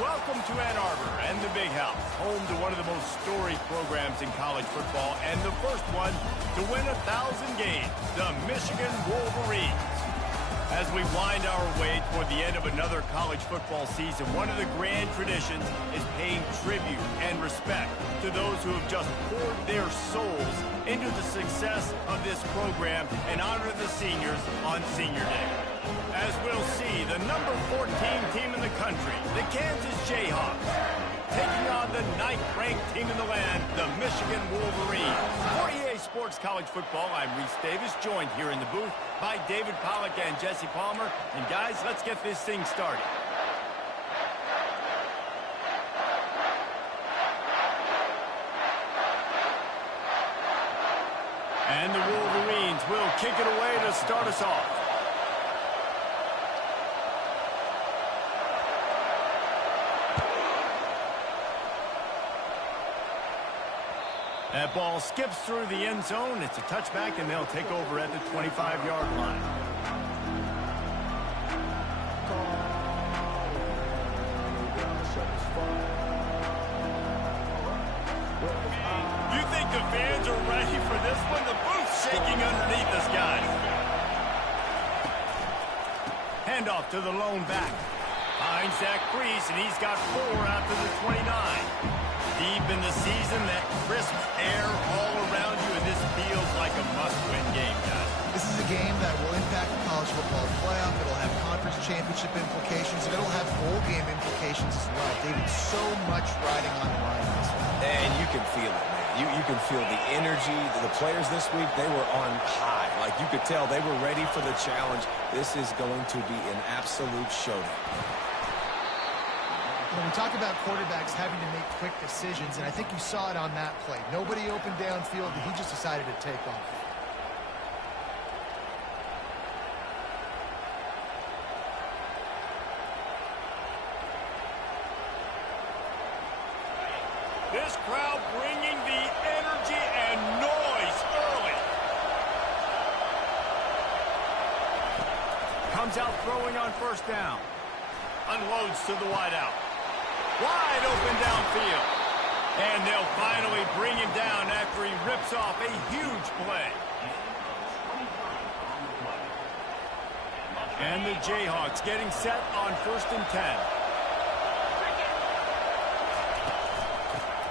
Welcome to Ann Arbor and the Big House, home to one of the most storied programs in college football and the first one to win 1,000 games, the Michigan Wolverines. As we wind our way toward the end of another college football season, one of the grand traditions is paying tribute and respect to those who have just poured their souls into the success of this program and honor the seniors on Senior Day. As we'll see, the number 14 team in the country, the Kansas Jayhawks, taking on the 9th-ranked team in the land, the Michigan Wolverines. For EA Sports College Football, I'm Reese Davis, joined here in the booth by David Pollack and Jesse Palmer. And guys, let's get this thing started. And the Wolverines will kick it away to start us off. That ball skips through the end zone. It's a touchback, and they'll take over at the 25-yard line. You think the fans are ready for this one? The booth's shaking underneath us, guys. Handoff to the lone back. Finds Zach Priest, and he's got 4 out to the 29. Deep in the season, that crisp air all around you, and this feels like a must-win game, guys. This is a game that will impact the college football playoff. It'll have conference championship implications, and it'll have bowl game implications as well. David, so much riding on the line in this one. And you can feel it, man. You can feel the energy. The players this week, they were on high. Like, you could tell they were ready for the challenge. This is going to be an absolute showdown. When we talk about quarterbacks having to make quick decisions, and I think you saw it on that play. Nobody opened downfield, and he just decided to take off. This crowd bringing the energy and noise early. Comes out throwing on first down. Unloads to the wideout. Wide open downfield. And they'll finally bring him down after he rips off a huge play. And the Jayhawks getting set on 1st and 10.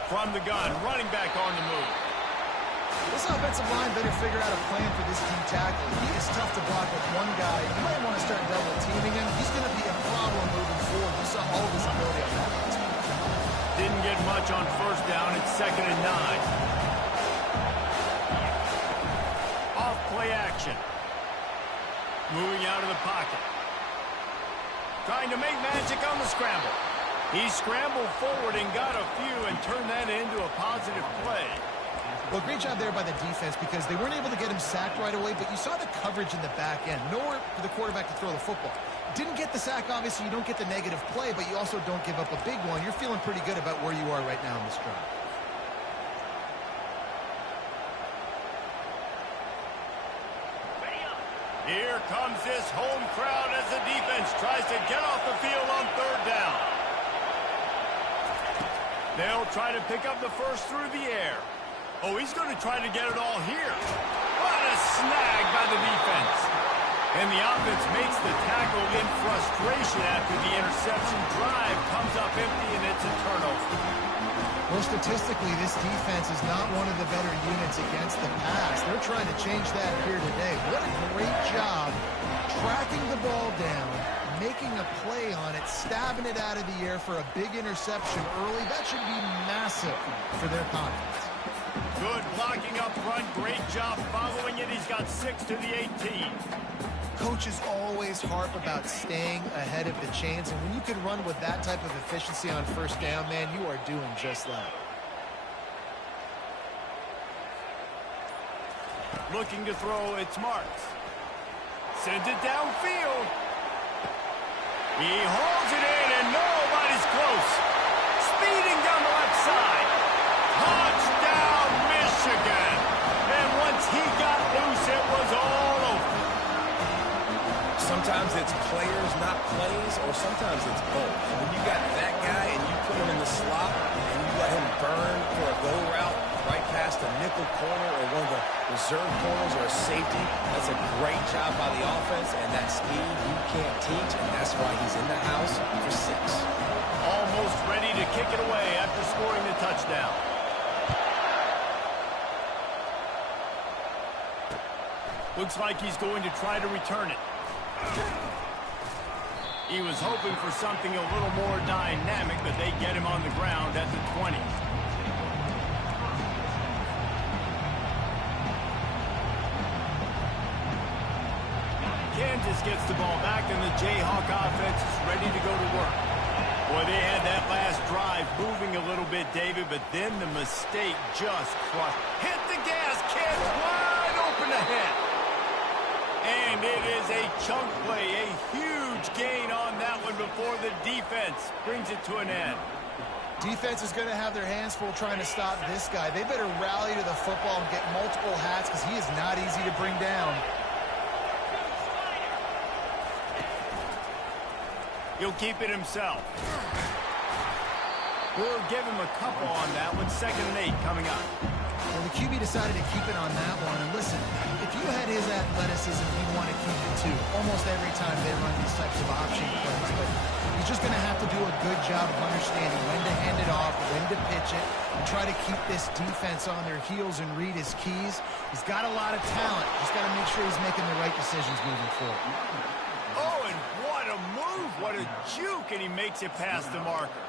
From the gun, running back on the move. This offensive line better figure out a plan for this D tackle. He is tough to block with one guy. You might want to start double teaming him. He's going to be a problem moving forward. You saw all of his ability on that. Didn't get much on first down. It's 2nd and 9. Off play action. Moving out of the pocket. Trying to make magic on the scramble. He scrambled forward and got a few and turned that into a positive play. Well, great job there by the defense because they weren't able to get him sacked right away, but you saw the coverage in the back end. Nowhere for the quarterback to throw the football. Didn't get the sack, obviously. You don't get the negative play, but you also don't give up a big one. You're feeling pretty good about where you are right now in this drive. Here comes this home crowd as the defense tries to get off the field on 3rd down. They'll try to pick up the first through the air. Oh, he's going to try to get it all here. What a snag by the defense. And the offense makes the tackle in frustration after the interception. Drive comes up empty, and it's a turnover. Well, statistically, this defense is not one of the better units against the pass. They're trying to change that here today. What a great job tracking the ball down, making a play on it, stabbing it out of the air for a big interception early. That should be massive for their confidence. Good blocking up front. Great job following it. He's got 6 to the 18. Coaches always harp about staying ahead of the chains, and when you can run with that type of efficiency on first down, man, you are doing just that. Looking to throw, it's Marks. Sends it downfield. He holds it in, and nobody's close. Speeding down the left side. Touchdown, Michigan. And once he got loose, it was all over. Sometimes it's players, not plays, or sometimes it's both. When you got that guy and you put him in the slot and you let him burn for a go route right past a nickel corner or one of the reserve corners or a safety, that's a great job by the offense, and that speed you can't teach, and that's why he's in the house for 6. Almost ready to kick it away after scoring the touchdown. Looks like he's going to try to return it. He was hoping for something a little more dynamic, but they get him on the ground at the 20. Kansas gets the ball back, and the Jayhawk offense is ready to go to work. Boy, they had that last drive moving a little bit, David, but then the mistake just crushed. Hit the gas, kids, wide open ahead. And it is a chunk play, a huge gain on that one before the defense brings it to an end. Defense is going to have their hands full trying to stop this guy. They better rally to the football and get multiple hats because he is not easy to bring down. He'll keep it himself. We'll give him a couple on that one. 2nd and 8 coming up. Well, the QB decided to keep it on that one. And listen, if you had his athleticism, he'd want to keep it too. Almost every time they run these types of option plays. But he's just going to have to do a good job of understanding when to hand it off, when to pitch it, and try to keep this defense on their heels and read his keys. He's got a lot of talent. He's got to make sure he's making the right decisions moving forward. Oh, and what a move. What a juke. And he makes it past the marker.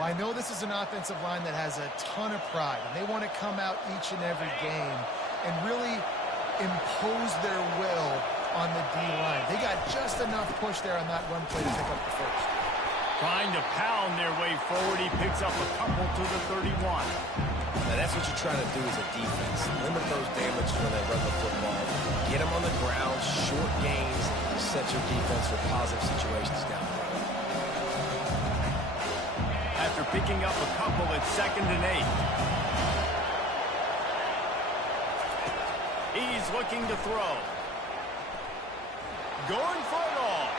Well, I know this is an offensive line that has a ton of pride, and they want to come out each and every game and really impose their will on the D-line. They got just enough push there on that run play to pick up the first. Trying to pound their way forward. He picks up a couple to the 31. Now, that's what you're trying to do as a defense. Limit those damages when they run the football. Get them on the ground, short gains, set your defense for positive situations down the road. After picking up a couple at 2nd and 8. He's looking to throw. Going for it all.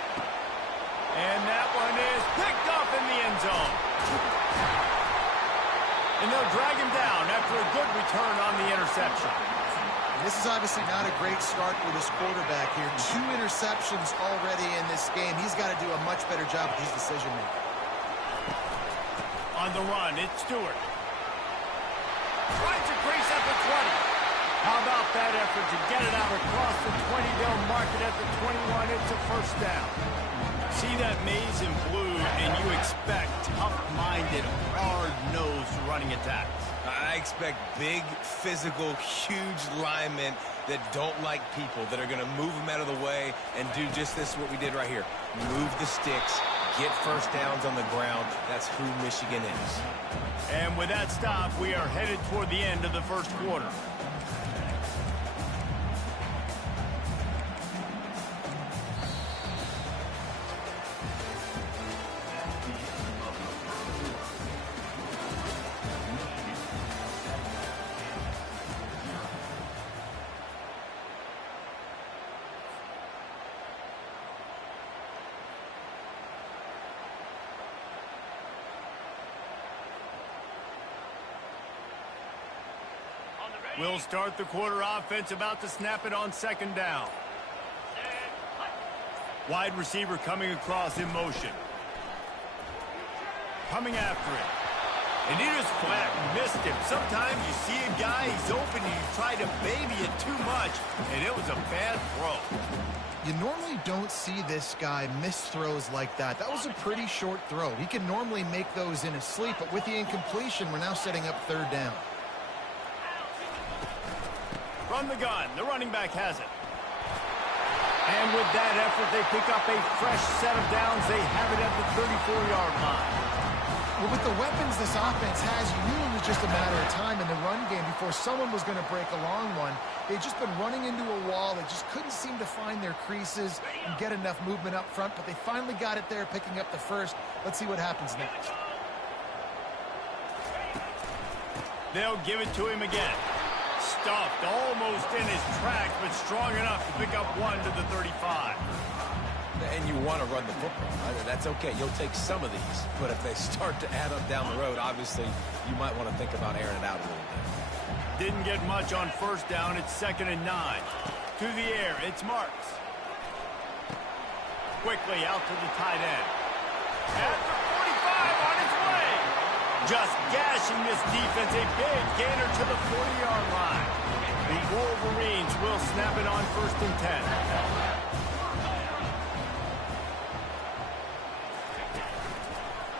And that one is picked up in the end zone. And they'll drag him down after a good return on the interception. This is obviously not a great start for this quarterback here. 2 interceptions already in this game. He's got to do a much better job with his decision-making. On the run, it's Stewart. Tries to crease at the 20. How about that effort to get it out across the 20? They'll mark it at the 21. It's a first down. See that maize in blue, and you expect tough-minded, hard-nosed running attacks. I expect big, physical, huge linemen that don't like people, that are going to move them out of the way and do just this, what we did right here. Move the sticks, get first downs on the ground. That's who Michigan is. And with that stop, we are headed toward the end of the first quarter. We'll start the quarter offense, about to snap it on 2nd down. Wide receiver coming across in motion. Coming after it. And he just flat missed him. Sometimes you see a guy, he's open, and you try to baby it too much, and it was a bad throw. You normally don't see this guy miss throws like that. That was a pretty short throw. He can normally make those in his sleep, but with the incompletion, we're now setting up 3rd down. From the gun, the running back has it. And with that effort, they pick up a fresh set of downs. They have it at the 34-yard line. Well, with the weapons this offense has, you knew it was just a matter of time in the run game before someone was going to break a long one. They'd just been running into a wall. They just couldn't seem to find their creases and get enough movement up front, but they finally got it there, picking up the first. Let's see what happens next. They'll give it to him again. Stuffed almost in his tracks, but strong enough to pick up 1 to the 35. and you want to run the football. That's okay. You'll take some of these. But if they start to add up down the road, obviously, you might want to think about airing it out a little bit. Didn't get much on first down. It's 2nd and 9. To the air, it's Marks. Quickly out to the tight end. At the 45 on its way. Just gashing this defense. A big gainer to the 40-yard line. The Wolverines will snap it on 1st and 10.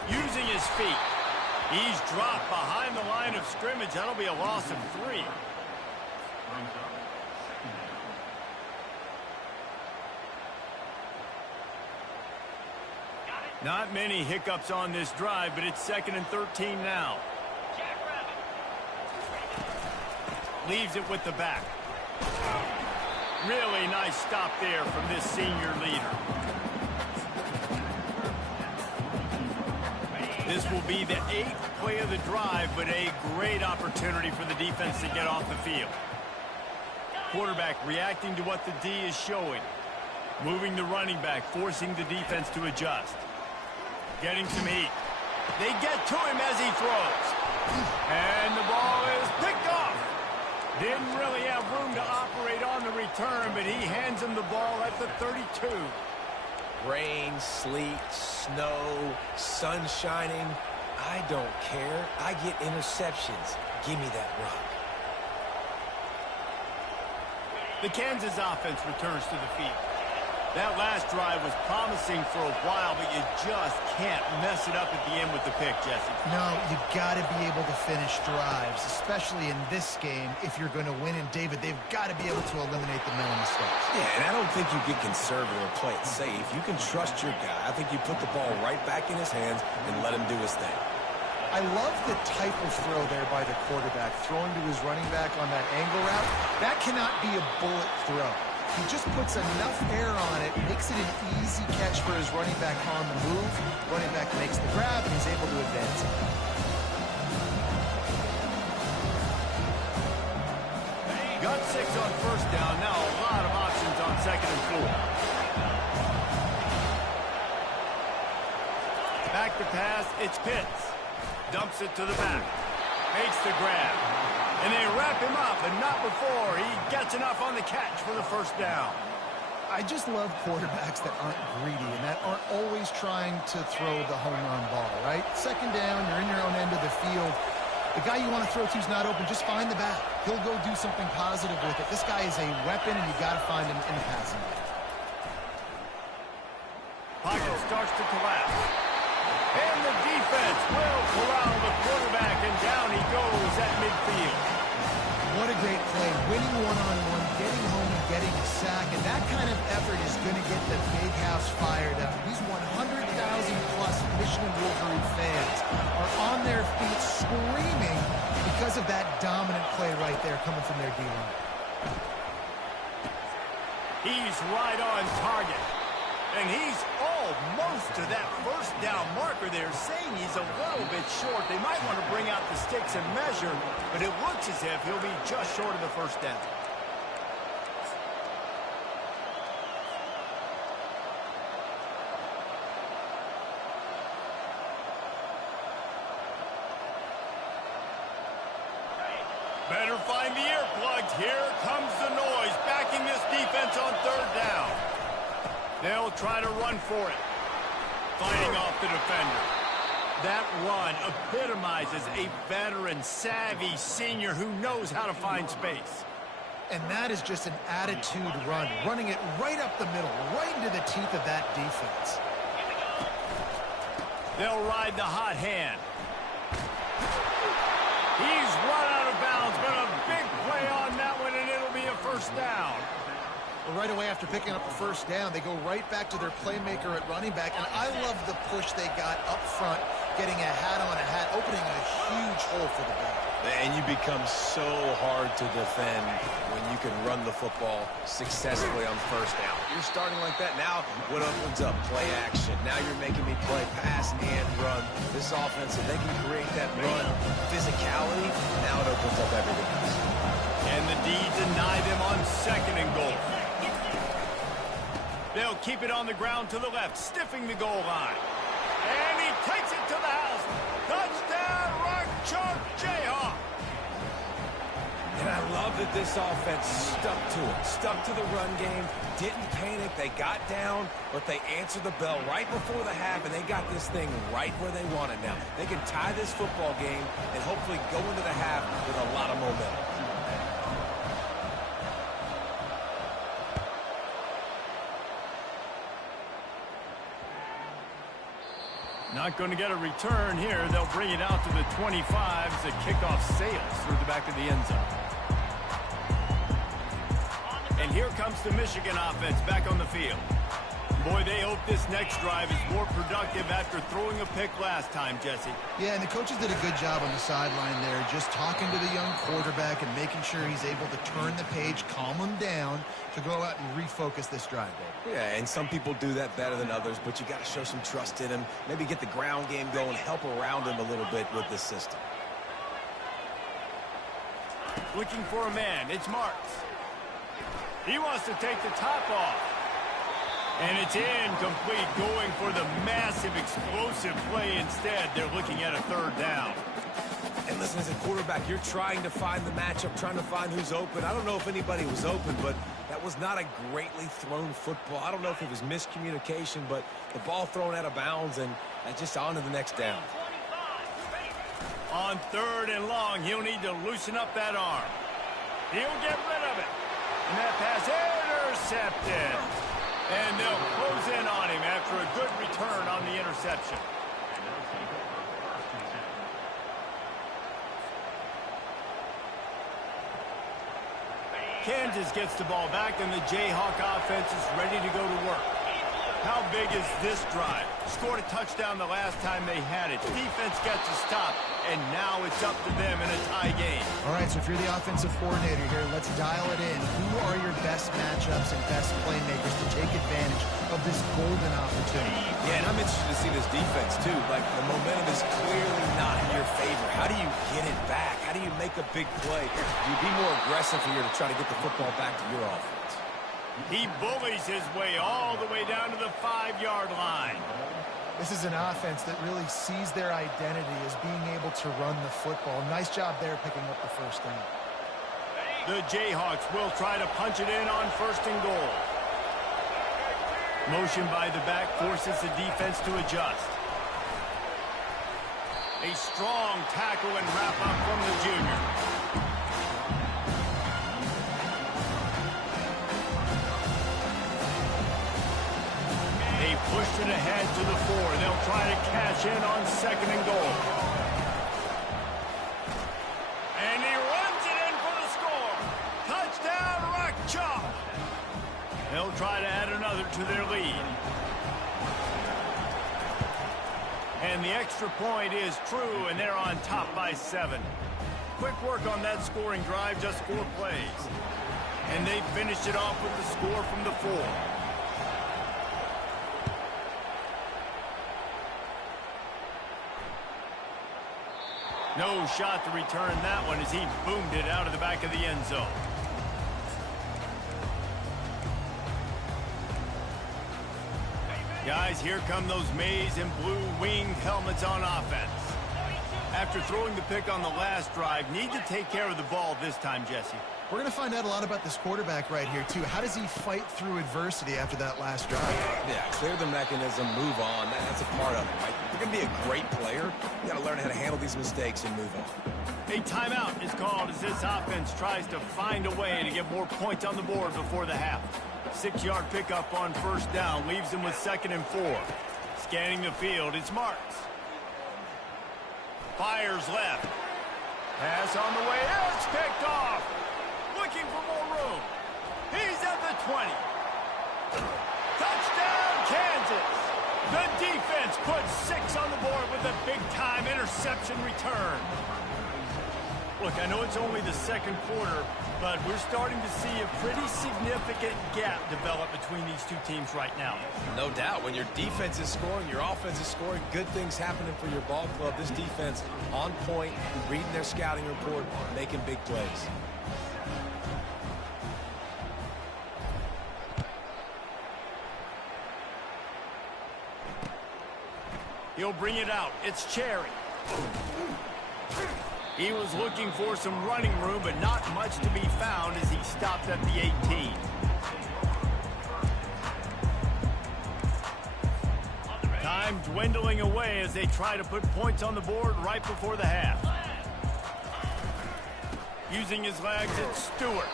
Using his feet. He's dropped behind the line of scrimmage. That'll be a loss of 3. Not many hiccups on this drive, but it's 2nd and 13 now. Leaves it with the back. Really nice stop there from this senior leader. This will be the 8th play of the drive, but a great opportunity for the defense to get off the field. Quarterback reacting to what the D is showing. Moving the running back, forcing the defense to adjust. Getting some heat. They get to him as he throws. And the ball is picked off. Didn't really have room to operate on the return, but he hands him the ball at the 32. Rain, sleet, snow, sun shining. I don't care. I get interceptions. Give me that rock. The Kansas offense returns to the field. That last drive was promising for a while, but you just can't mess it up at the end with the pick, Jesse. No, you got to be able to finish drives, especially in this game if you're going to win. And, David, they've got to be able to eliminate the mental mistakes. Yeah, and I don't think you get conservative or play it safe. You can trust your guy. I think you put the ball right back in his hands and let him do his thing. I love the type of throw there by the quarterback, throwing to his running back on that angle route. That cannot be a bullet throw. He just puts enough air on it, makes it an easy catch for his running back on the move. Running back makes the grab, and he's able to advance it. Got 6 on first down. Now a lot of options on 2nd and 4. Back to pass. It's Pitts. Dumps it to the back. Makes the grab. And they wrap him up, but not before he gets enough on the catch for the first down. I just love quarterbacks that aren't greedy and that aren't always trying to throw the home run ball, right? 2nd down, you're in your own end of the field. The guy you want to throw to is not open. Just find the back. He'll go do something positive with it. This guy is a weapon, and you got to find him in the passing game. Pocket starts to collapse. And the defense will corral the quarterback, and down he goes at midfield. What a great play. Winning one-on-one, getting home and getting a sack, and that kind of effort is going to get the big house fired up. These 100,000-plus Michigan Wolverine fans are on their feet screaming because of that dominant play right there coming from their D-line. He's right on target. And he's almost to that first down marker there, saying he's a little bit short. They might want to bring out the sticks and measure, but it looks as if he'll be just short of the first down. Better find the earplugs. Here comes the noise, backing this defense on 3rd down. They'll try to run for it. Fighting off the defender. That run epitomizes a veteran, savvy senior who knows how to find space. And that is just an attitude run, running it right up the middle, right into the teeth of that defense. They'll ride the hot hand. He's run out of bounds, but a big play on that one, and it'll be a first down. Well, right away after picking up the first down, they go right back to their playmaker at running back. And I love the push they got up front, getting a hat on a hat, opening a huge hole for the ball. And you become so hard to defend when you can run the football successfully on first down. You're starting like that. Now what opens up? Play action. Now you're making me play pass and run. This offense, if they can create that run physicality, now it opens up everything else. And the D deny them on 2nd and goal. They'll keep it on the ground to the left, stiffing the goal line. And he takes it to the house. Touchdown, Rock Chalk Jayhawk. And I love that this offense stuck to it, stuck to the run game, didn't panic. They got down, but they answered the bell right before the half, and they got this thing right where they want it now. They can tie this football game and hopefully go into the half with a lot of momentum. Not going to get a return here. They'll bring it out to the 25 as the kickoff sails through the back of the end zone. And here comes the Michigan offense back on the field. Boy, they hope this next drive is more productive after throwing a pick last time, Jesse. Yeah, and the coaches did a good job on the sideline there, just talking to the young quarterback and making sure he's able to turn the page, calm him down to go out and refocus this drive, Dave. Yeah, and some people do that better than others, but you got to show some trust in him. Maybe get the ground game going, help around him a little bit with this system. Looking for a man, it's Marks. He wants to take the top off. And it's incomplete, going for the massive, explosive play instead. They're looking at a third down. And listen, as a quarterback, you're trying to find the matchup, trying to find who's open. I don't know if anybody was open, but that was not a greatly thrown football. I don't know if it was miscommunication, but the ball thrown out of bounds and just on to the next down. On third and long, he'll need to loosen up that arm. He'll get rid of it. And that pass intercepted. And they'll close in on him after a good return on the interception. Kansas gets the ball back, and the Jayhawk offense is ready to go to work. How big is this drive? Scored a touchdown the last time they had it. Defense gets a stop, and now it's up to them in a tie game. All right, so if you're the offensive coordinator here, let's dial it in. Who are your best matchups and best playmakers to take advantage of this golden opportunity? Yeah, and I'm interested to see this defense, too. Like, the momentum is clearly not in your favor. How do you get it back? How do you make a big play? You be more aggressive here to try to get the football back to your offense. He bullies his way all the way down to the 5-yard line. This is an offense that really sees their identity as being able to run the football. Nice job there picking up the first down. The Jayhawks will try to punch it in on first and goal. Motion by the back forces the defense to adjust. A strong tackle and wrap up from the junior. They pushed it ahead to the 4. They'll try to cash in on second and goal. And he runs it in for the score. Touchdown, Rock Chalk. They'll try to add another to their lead. And the extra point is true, and they're on top by 7. Quick work on that scoring drive, just 4 plays. And they finished it off with the score from the 4. No shot to return that one as he boomed it out of the back of the end zone. Guys, here come those maize and blue winged helmets on offense. After throwing the pick on the last drive, need to take care of the ball this time, Jesse. We're going to find out a lot about this quarterback right here, too. How does he fight through adversity after that last drive? Yeah, clear the mechanism, move on. That's a part of it, right? You're going to be a great player. You got to learn how to handle these mistakes and move on. A timeout is called as this offense tries to find a way to get more points on the board before the half. 6-yard pickup on first down leaves them with second and 4. Scanning the field, it's Marks. Fires left. Pass on the way, it's picked off. Looking for more room. He's at the 20. Touchdown, Kansas. The defense puts 6 on the board with a big-time interception return. Look, I know it's only the second quarter, but we're starting to see a pretty significant gap develop between these two teams right now. No doubt. When your defense is scoring, your offense is scoring, good things happening for your ball club. This defense on point, reading their scouting report, making big plays. He'll bring it out. It's Cherry. He was looking for some running room, but not much to be found as he stopped at the 18. Time dwindling away as they try to put points on the board right before the half. Using his legs, it's Stewart.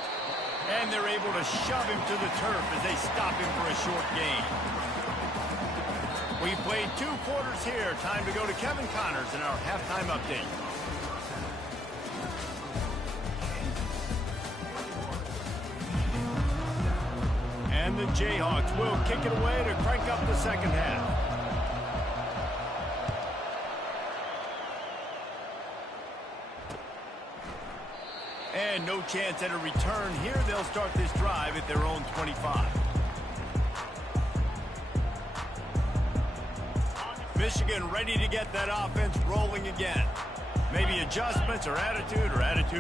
And they're able to shove him to the turf as they stop him for a short gain. We played 2 quarters here. Time to go to Kevin Connors in our halftime update. And the Jayhawks will kick it away to crank up the second half. And no chance at a return here. They'll start this drive at their own 25. Michigan ready to get that offense rolling again. Maybe adjustments or attitude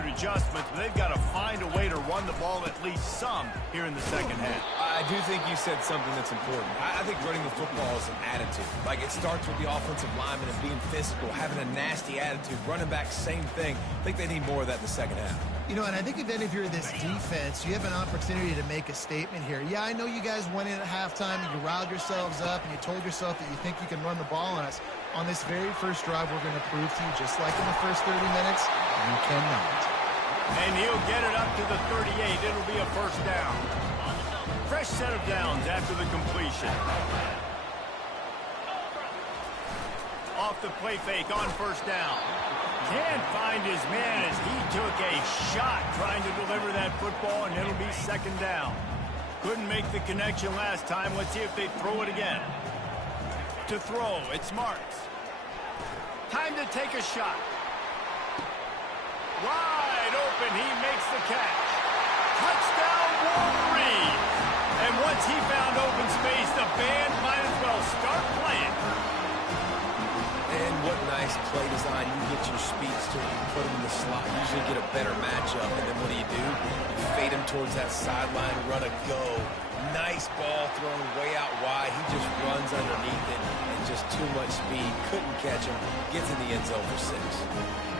adjustments, but they've got to find a way to run the ball at least some here in the second half. I do think you said something that's important. I think running the football is an attitude. Like, it starts with the offensive lineman and being physical, having a nasty attitude. Running back, same thing. I think they need more of that in the second half. You know, and I think then if you're this defense, you have an opportunity to make a statement here. Yeah, I know you guys went in at halftime and you riled yourselves up and you told yourself that you think you can run the ball on us. On this very first drive, we're going to prove to you, just like in the first 30 minutes, you cannot. And he'll get it up to the 38. It'll be a first down. Fresh set of downs after the completion. Off the play fake on first down. Can't find his man as he took a shot trying to deliver that football, and it'll be second down. Couldn't make the connection last time. Let's see if they throw it again. To throw, it's Marks. Time to take a shot. Wide open, he makes the catch. Touchdown, Wolverine! And once he found open space, the band might as well start playing. And what nice play design. You get your speedster, you put him in the slot, usually get a better matchup, and then what do? You fade him towards that sideline, run a go. Nice ball thrown way out wide. He just runs underneath it, and just too much speed. Couldn't catch him. Gets in the end zone for 6.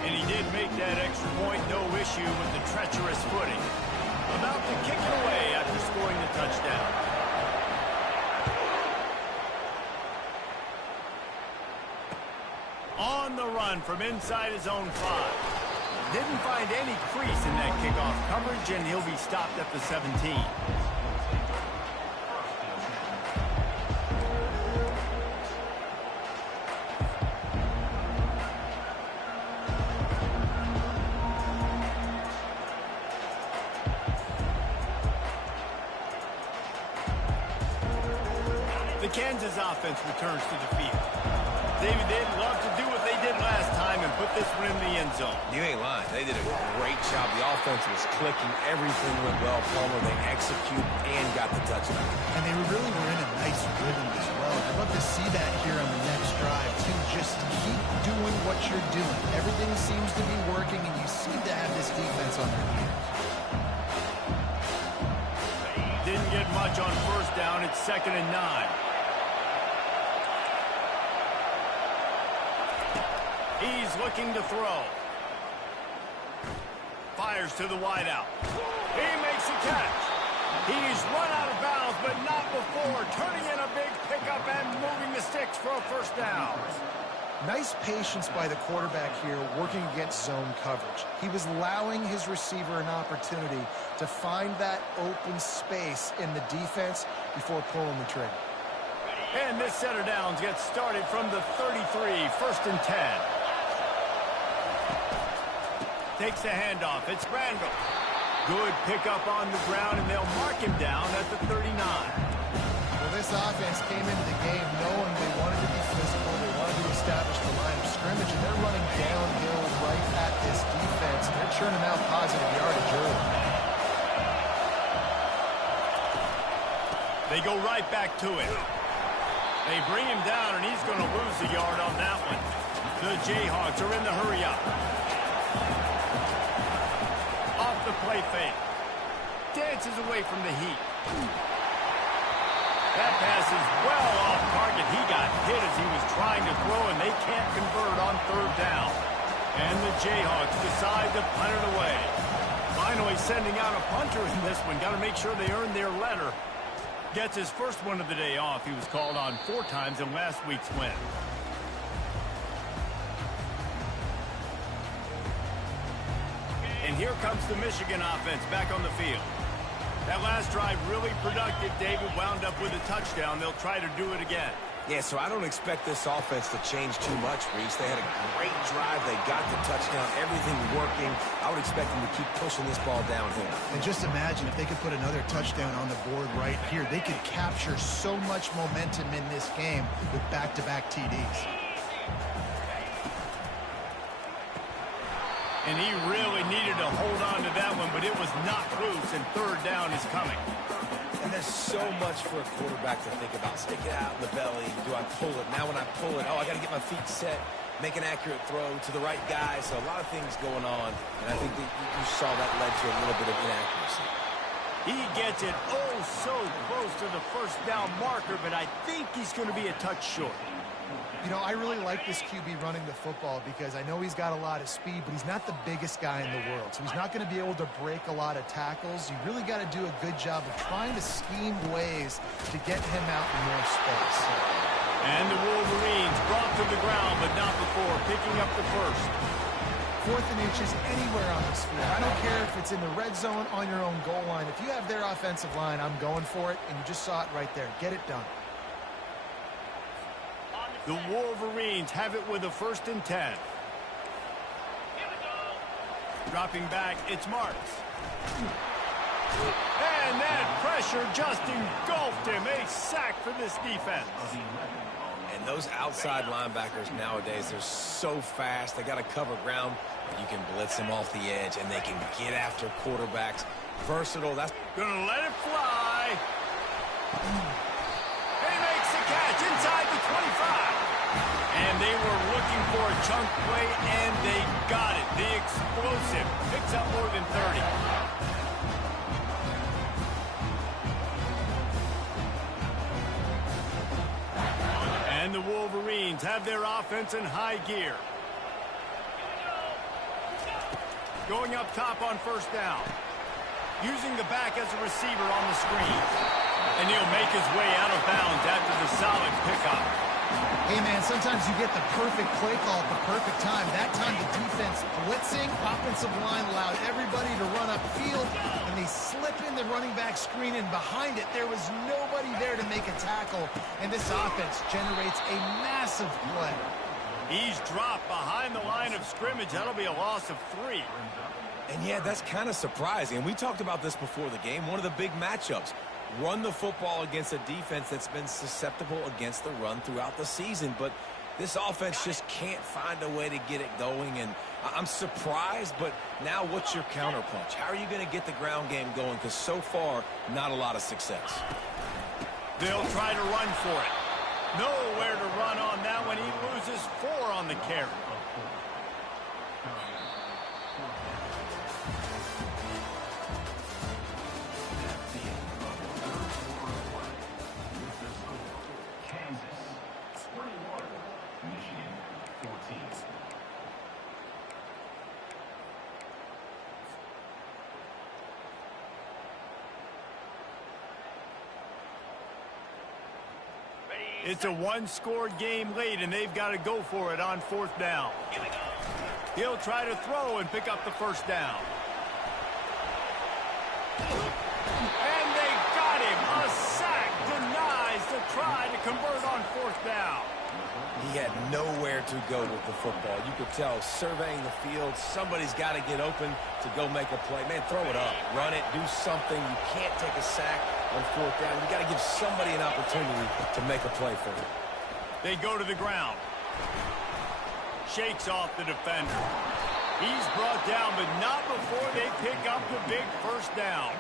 And he did make that extra point, no issue with the treacherous footing. About to kick it away after scoring the touchdown. On the run from inside his own 5. Didn't find any crease in that kickoff coverage, and he'll be stopped at the 17. The Kansas offense returns to the field. David, they'd love to do what they did last time and put this one in the end zone. You ain't lying. They did a great job. The offense was clicking. Everything went well. Palmer, they executed and got the touchdown. And they really were in a nice rhythm as well. I'd love to see that here on the next drive, too. Just keep doing what you're doing. Everything seems to be working, and you seem to have this defense on their heels. Didn't get much on first down. It's 2nd and 9. He's looking to throw. Fires to the wideout. He makes a catch. He's run out of bounds, but not before. Turning in a big pickup and moving the sticks for a first down. Nice patience by the quarterback here working against zone coverage. He was allowing his receiver an opportunity to find that open space in the defense before pulling the trigger. And this set of downs gets started from the 33, 1st and 10. Takes the handoff. It's Randall. Good pickup on the ground, and they'll mark him down at the 39. Well, this offense came into the game knowing they wanted to be physical. They wanted to establish the line of scrimmage, and they're running downhill right at this defense. They're churning out positive yardage early. They go right back to it. They bring him down, and he's going to lose a yard on that one. The Jayhawks are in the hurry-up. Off the play fake. Dances away from the heat. That pass is well off target. He got hit as he was trying to throw, and can't convert on 3rd down. And the Jayhawks decide to punt it away. Finally sending out a punter in this one. Got to make sure they earn their letter. Gets his first one of the day off. He was called on 4 times in last week's win. And here comes the Michigan offense back on the field. That last drive really productive. David wound up with a touchdown. They'll try to do it again. Yeah, so I don't expect this offense to change too much, Reese. They had a great drive. They got the touchdown. Everything working. I would expect them to keep pushing this ball downhill. And just imagine if they could put another touchdown on the board right here. They could capture so much momentum in this game with back-to-back TDs. And he really needed to hold on to that one, but it was knocked loose, and 3rd down is coming. And there's so much for a quarterback to think about. Stick it out in the belly. Do I pull it? Now when I pull it, I got to get my feet set, make an accurate throw to the right guy. So a lot of things going on, and I think that you saw that led to a little bit of inaccuracy. He gets it so close to the 1st down marker, but I think he's going to be a touch short. You know, I really like this QB running the football because I know he's got a lot of speed, but he's not the biggest guy in the world. So he's not going to be able to break a lot of tackles. You really got to do a good job of trying to scheme ways to get him out in more space. And the Wolverines brought to the ground, but not before picking up the 1st. 4th and inches anywhere on this field. I don't care if it's in the red zone, on your own goal line. If you have their offensive line, I'm going for it, and you just saw it right there. Get it done. The Wolverines have it with a 1st and 10. Dropping back, it's Marks. And that pressure just engulfed him. A sack for this defense. And those outside linebackers nowadays, they're so fast. They got to cover ground. You can blitz them off the edge, and they can get after quarterbacks. Versatile. That's gonna let it fly. He makes the catch inside the 25. And they were looking for a chunk play, and they got it. The explosive picks up more than 30. And the Wolverines have their offense in high gear. Going up top on 1st down. Using the back as a receiver on the screen. And he'll make his way out of bounds after the solid pickup. Hey, man, sometimes you get the perfect play call at the perfect time. That time the defense blitzing, offensive line allowed everybody to run upfield, and they slip in the running back screen, and behind it, there was nobody there to make a tackle, and this offense generates a massive play. He's dropped behind the line of scrimmage. That'll be a loss of 3. And yeah, that's kind of surprising. And we talked about this before the game. One of the big matchups. Run the football against a defense that's been susceptible against the run throughout the season. But this offense just can't find a way to get it going. And I'm surprised, but now what's your counterpunch? How are you going to get the ground game going? Because so far, not a lot of success. They'll try to run for it. Nowhere to run on that one. He loses 4 on the carry. It's a one-score game late, and they've got to go for it on 4th down. He'll try to throw and pick up the 1st down. And they got him. A sack denies the try to convert on 4th down. He had nowhere to go with the football. You could tell, surveying the field, somebody's got to get open to go make a play. Man, throw it up. Run it. Do something. You can't take a sack on 4th down. You got to give somebody an opportunity to make a play for you. They go to the ground. Shakes off the defender. He's brought down, but not before they pick up the big 1st down.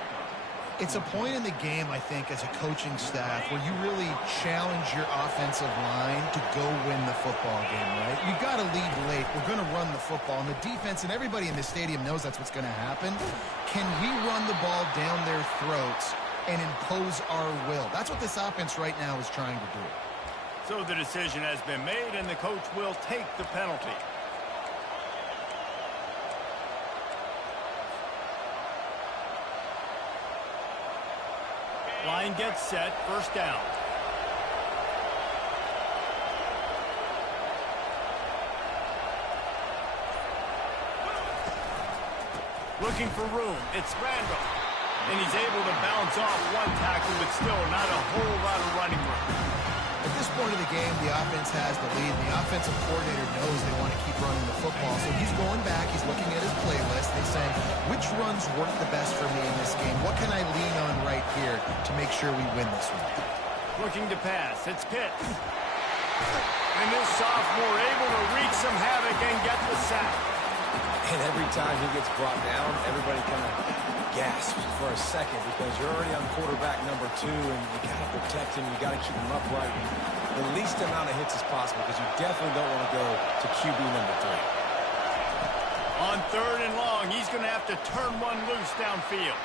It's a point in the game, I think, as a coaching staff where you really challenge your offensive line to go win the football game, right? You got to lead late. We're going to run the football. And the defense and everybody in the stadium knows that's what's going to happen. Can we run the ball down their throats and impose our will? That's what this offense right now is trying to do. So the decision has been made, and the coach will take the penalty. Line gets set, first down. Looking for room, it's Randall. And he's able to bounce off one tackle, but still not a whole lot of running room. At this point of the game, the offense has the lead. The offensive coordinator knows they want to keep running the football, so he's going back. He's looking at his playlist. He's saying, which runs work the best for me in this game? What can I lean on right here to make sure we win this one? Looking to pass. It's Pitts. And this sophomore able to wreak some havoc and get the sack. And every time he gets brought down, everybody kind of gasps for a second because you're already on quarterback number 2, and you got to protect him. You got to keep him upright. The least amount of hits as possible because you definitely don't want to go to QB number 3. On 3rd and long, he's going to have to turn one loose downfield.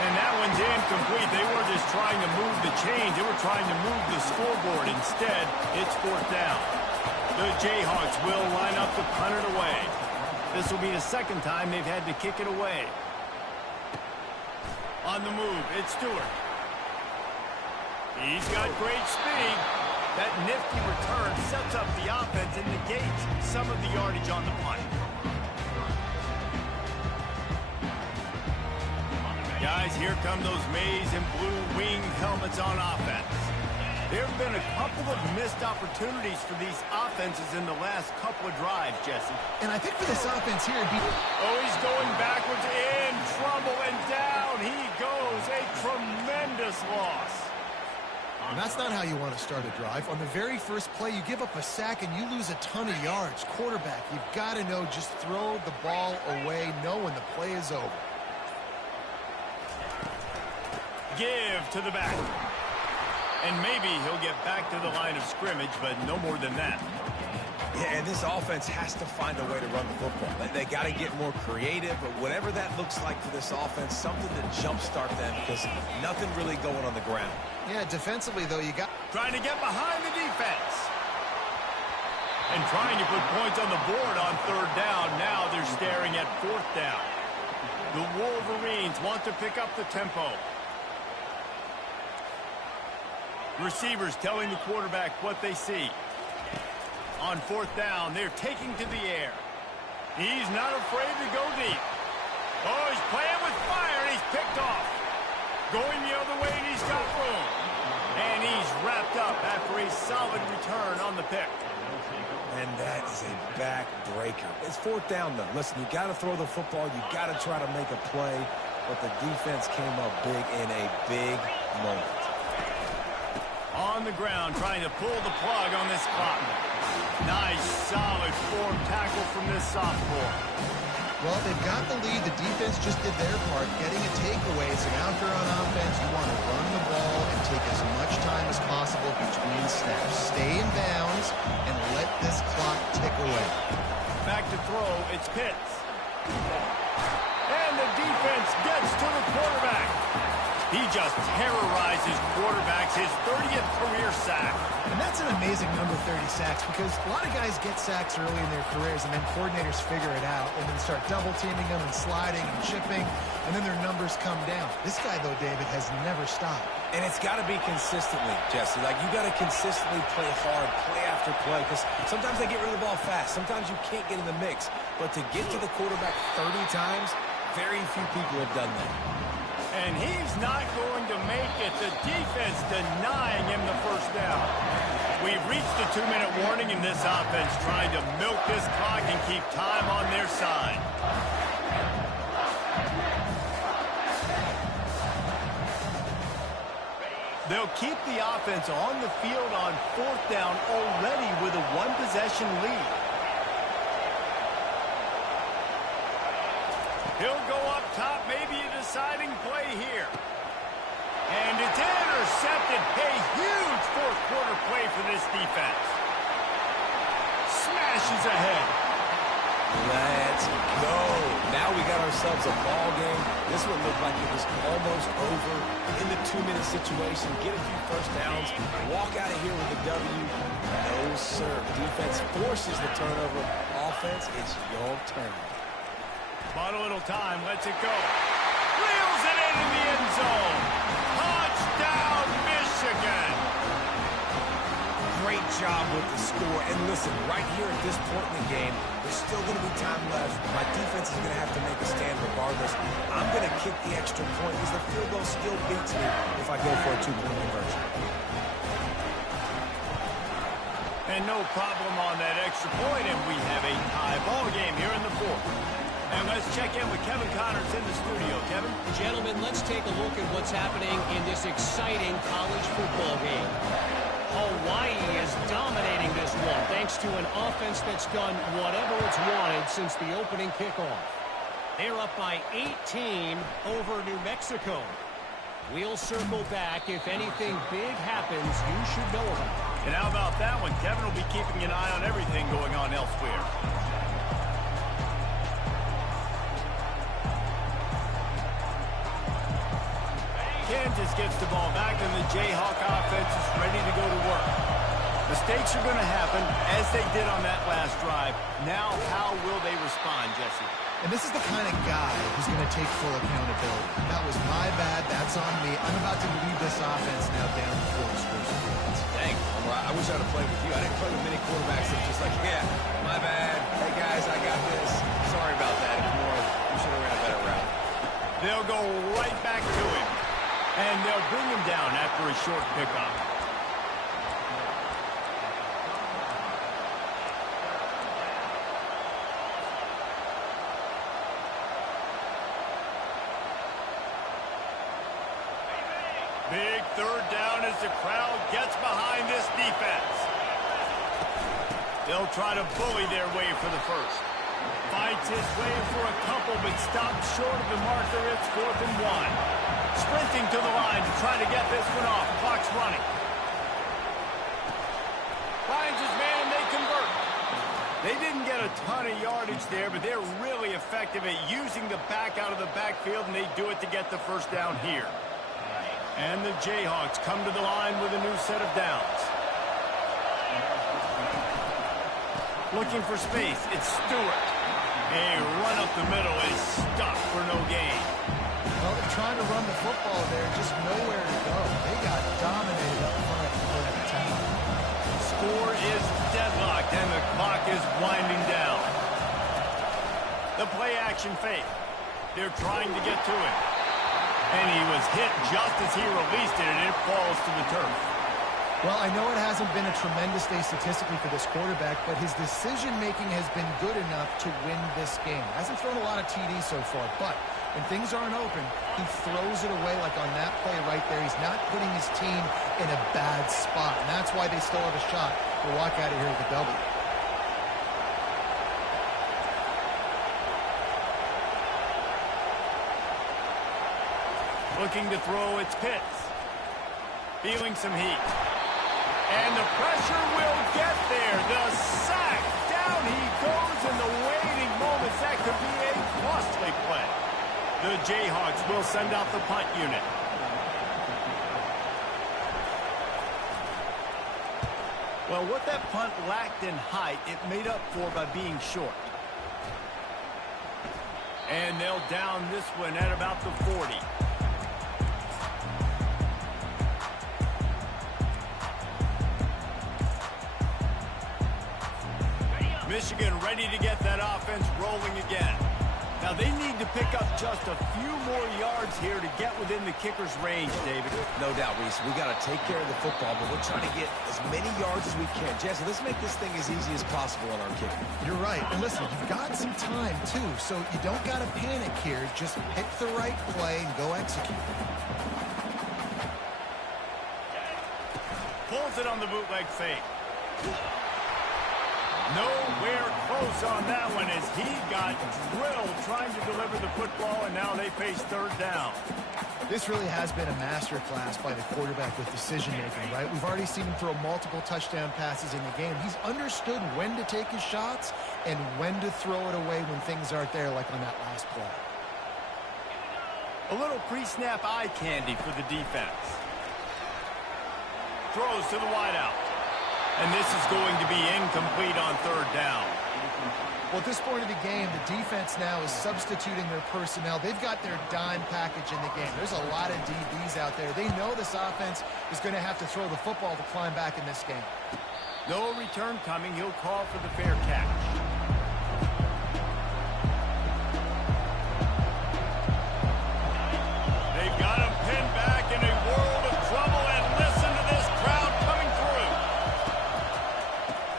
And that one's incomplete. They were just trying to move the chains. They were trying to move the scoreboard. Instead, it's 4th down. The Jayhawks will line up to punt it away. This will be the second time they've had to kick it away. On the move, it's Stewart. He's got great speed. That nifty return sets up the offense and negates some of the yardage on the punt. Guys, here come those maize and blue winged helmets on offense. There have been a couple of missed opportunities for these offenses in the last couple of drives, Jesse. And I think for this offense here, oh, he's going backwards, in trouble, and down he goes. A tremendous loss. and that's not how you want to start a drive. On the very first play, you give up a sack and you lose a ton of yards. Quarterback, you've got to know, just throw the ball away, know when the play is over. Give to the back. And maybe he'll get back to the line of scrimmage, but no more than that. Yeah, and this offense has to find a way to run the football. They got to get more creative, but whatever that looks like for this offense, something to jumpstart them because nothing really going on the ground. Yeah, defensively, though, you got... Trying to get behind the defense. And trying to put points on the board on 3rd down. Now they're staring at 4th down. The Wolverines want to pick up the tempo. Receivers telling the quarterback what they see. On 4th down, they're taking to the air. He's not afraid to go deep. Oh, he's playing with fire, and he's picked off. Going the other way, and he's got room. And he's wrapped up after a solid return on the pick. And that is a backbreaker. It's 4th down, though. Listen, you got to throw the football. You got to try to make a play. But the defense came up big in a big moment. On the ground, trying to pull the plug on this clock. Nice, solid form tackle from this sophomore. Well, they've got the lead. The defense just did their part, getting a takeaway. So now if you're on offense, you want to run the ball and take as much time as possible between snaps. Stay in bounds and let this clock tick away. Back to throw, it's Pitts. And the defense gets to the quarterback. He just terrorizes quarterbacks, his 30th career sack. And that's an amazing number, 30 sacks, because a lot of guys get sacks early in their careers, and then coordinators figure it out and then start double-teaming them and sliding and chipping, and then their numbers come down. This guy, though, David, has never stopped. And it's got to be consistently, Jesse. Like, you got to consistently play hard, play after play, because sometimes they get rid of the ball fast. Sometimes you can't get in the mix. But to get to the quarterback 30 times, very few people have done that. And he's not going to make it. The defense denying him the 1st down. We've reached the 2-minute warning in this offense, trying to milk this clock and keep time on their side. They'll keep the offense on the field on 4th down already with a 1-possession lead. He'll go up top, maybe a deciding play here. And it's intercepted. A huge 4th quarter play for this defense. Smashes ahead. Let's go. Now we got ourselves a ball game. This one looked like it was almost over in the 2-minute situation. Get a few first downs, walk out of here with a W. No, sir. Defense forces the turnover. Offense, it's your turn. Bought a little time, lets it go. Reels it into the end zone. Touchdown, Michigan. Great job with the score. And listen, right here at this point in the game, there's still going to be time left. My defense is going to have to make a stand regardless. I'm going to kick the extra point because the field goal still beats me if I go for a 2-point conversion. And no problem on that extra point, and we have a tie ball game here in the fourth. And let's check in with Kevin Connors in the studio. Kevin? Gentlemen, let's take a look at what's happening in this exciting college football game. Hawaii is dominating this one thanks to an offense that's done whatever it's wanted since the opening kickoff. They're up by 18 over New Mexico. We'll circle back. If anything big happens, you should know about it. And how about that one? Kevin will be keeping an eye on everything going on elsewhere. Kansas gets the ball back, and the Jayhawk offense is ready to go to work. Mistakes are going to happen, as they did on that last drive. Now, how will they respond, Jesse? And this is the kind of guy who's going to take full accountability. That was my bad. That's on me. I'm about to lead this offense now down the field and score some points. Dang, I wish I'd have played with you. I didn't play with many quarterbacks that are just like, yeah, my bad. Hey, guys, I got this. Sorry about that. It's more, you should have ran a better route. They'll go right back to him. And they'll bring him down after a short pickup. Big third down as the crowd gets behind this defense. They'll try to bully their way for the first. Fights his way for a couple, but stops short of the marker. It's 4th and 1. Sprinting to the line to try to get this one off. Clock's running. Finds his man and they convert. They didn't get a ton of yardage there, but they're really effective at using the back out of the backfield, and they do it to get the first down here. And the Jayhawks come to the line with a new set of downs. Looking for space. It's Stewart. A run up the middle is stuck for no gain. Well, they're trying to run the football there, just nowhere to go. They got dominated up front for that attack. Score is deadlocked, and the clock is winding down. The play action fake. They're trying to get to him. And he was hit just as he released it, and it falls to the turf. Well, I know it hasn't been a tremendous day statistically for this quarterback, but his decision-making has been good enough to win this game. Hasn't thrown a lot of TDs so far, but when things aren't open, he throws it away like on that play right there. He's not putting his team in a bad spot, and that's why they still have a shot to walk out of here with a W. Looking to throw, it's Pitts. Feeling some heat. And the pressure will get there. The sack. Down he goes in the waiting moments. That could be a costly play. The Jayhawks will send out the punt unit. Well, what that punt lacked in height, it made up for by being short. And they'll down this one at about the 40. Michigan ready to get that offense rolling again. Now they need to pick up just a few more yards here to get within the kicker's range, David. No doubt, Reese. We got to take care of the football, but we're trying to get as many yards as we can. Jesse, let's make this thing as easy as possible on our kicker. You're right. And listen, you've got some time, too, so you don't got to panic here. Just pick the right play and go execute. Pulls it on the bootleg fake. Nowhere close on that one as he got drilled trying to deliver the football, and now they face third down. This really has been a masterclass by the quarterback with decision-making, right? We've already seen him throw multiple touchdown passes in the game. He's understood when to take his shots and when to throw it away when things aren't there, like on that last play. A little pre-snap eye candy for the defense. Throws to the wideout. And this is going to be incomplete on third down. Well, at this point of the game, the defense now is substituting their personnel. They've got their dime package in the game. There's a lot of DBs out there. They know this offense is going to have to throw the football to climb back in this game. No return coming. He'll call for the fair catch. They've got him pinned back in a world of trouble, and listen to this crowd coming through.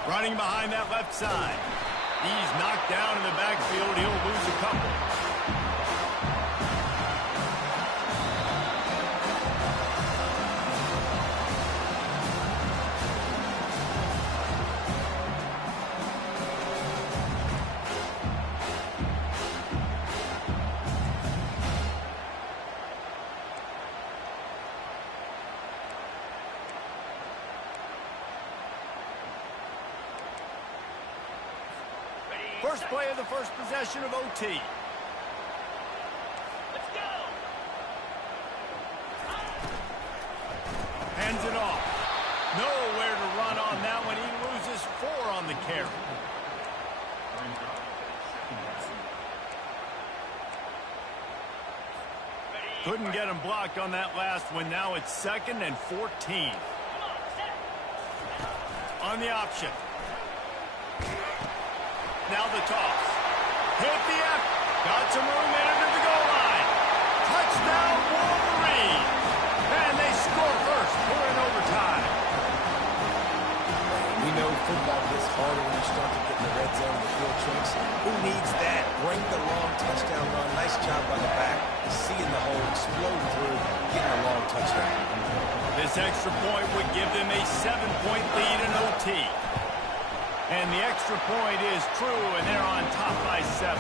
Running behind that left side. He's knocked down in the backfield. He'll lose a couple. First play of the first possession of OT. Let's go. Hands it off. Nowhere to run on that one. He loses 4 on the carry. Couldn't get him blocked on that last one. Now it's 2nd and 14. On the option. Now the toss. Hit the F. Got some room in it at the goal line. Touchdown, Wolverine. And they score first. We're in overtime. We know football gets harder when you start to get in the red zone and the field tricks. Who needs that? Break the long touchdown run. Nice job by the back. Seeing the hole, explode through, getting a long touchdown. This extra point would give them a 7-point lead in OT. And the extra point is true, and they're on top by 7.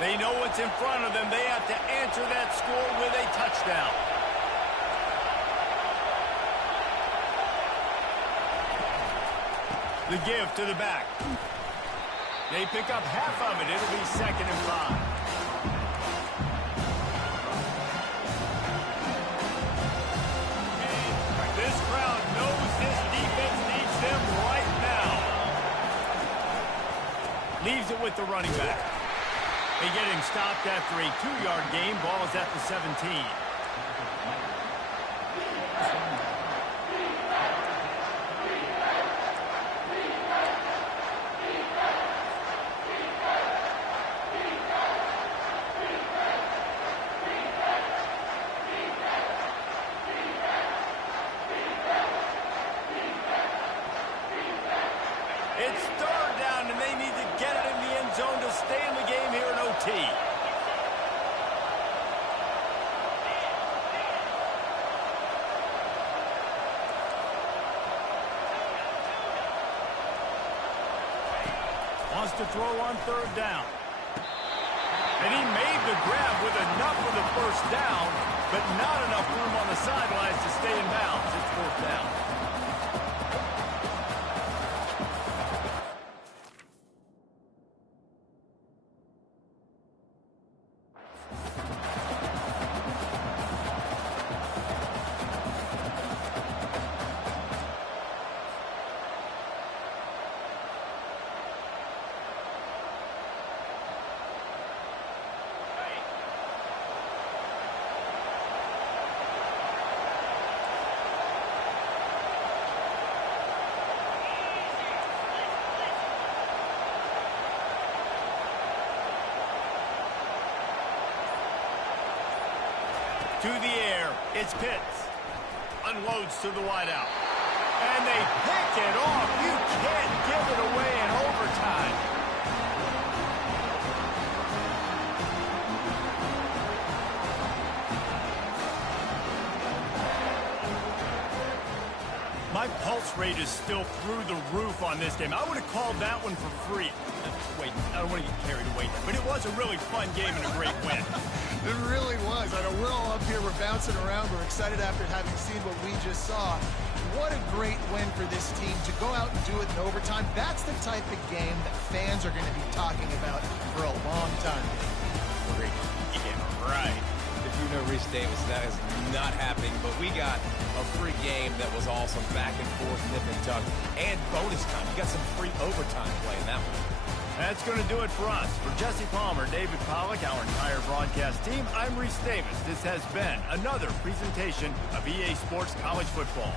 They know what's in front of them. They have to answer that score with a touchdown. The give to the back. They pick up half of it. It'll be 2nd and 5. This crowd knows this defense needs them right now. Leaves it with the running back. They get him stopped after a 2-yard gain. Ball's at the 17. It's 3rd down, and they need to get it in the end zone to stay in the game here in OT. Wants to throw on 3rd down. And he made the grab with enough for the first down, but not enough room on the sidelines to stay in bounds. It's 4th down. To the air, it's Pitts. Unloads to the wideout. And they pick it off. You can't give it away in overtime. My pulse rate is still through the roof on this game. I would have called that one for free. Wait, I don't want to get carried away there, but it was a really fun game and a great win. It really was. I know we're all up here, we're bouncing around, we're excited after having seen what we just saw. What a great win for this team to go out and do it in overtime. That's the type of game that fans are going to be talking about for a long time. Great. Yeah, right. If you know Reese Davis, that is not happening, but we got a free game that was awesome, back and forth, nip and tuck, and bonus time. You got some free overtime play in that one. That's going to do it for us. For Jesse Palmer, David Pollack, our entire broadcast team, I'm Reese Davis. This has been another presentation of EA Sports College Football.